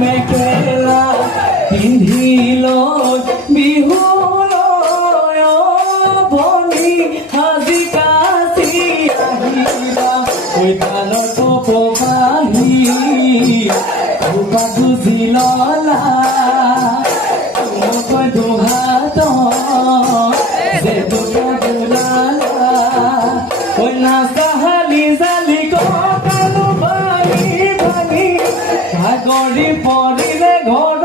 মেখেলা পিন্ধিল বিহুলৈ ভনী সাজি কাচি আহিলা কৈতালৰ কপবাহি ৰূপা গুজি ললা মই দুহাত যে দুটা বোলালা কইনা চাহালি জালি কঁকালো ভাঙি ভাঙি ভাগৰি পৰিলে ঘৰ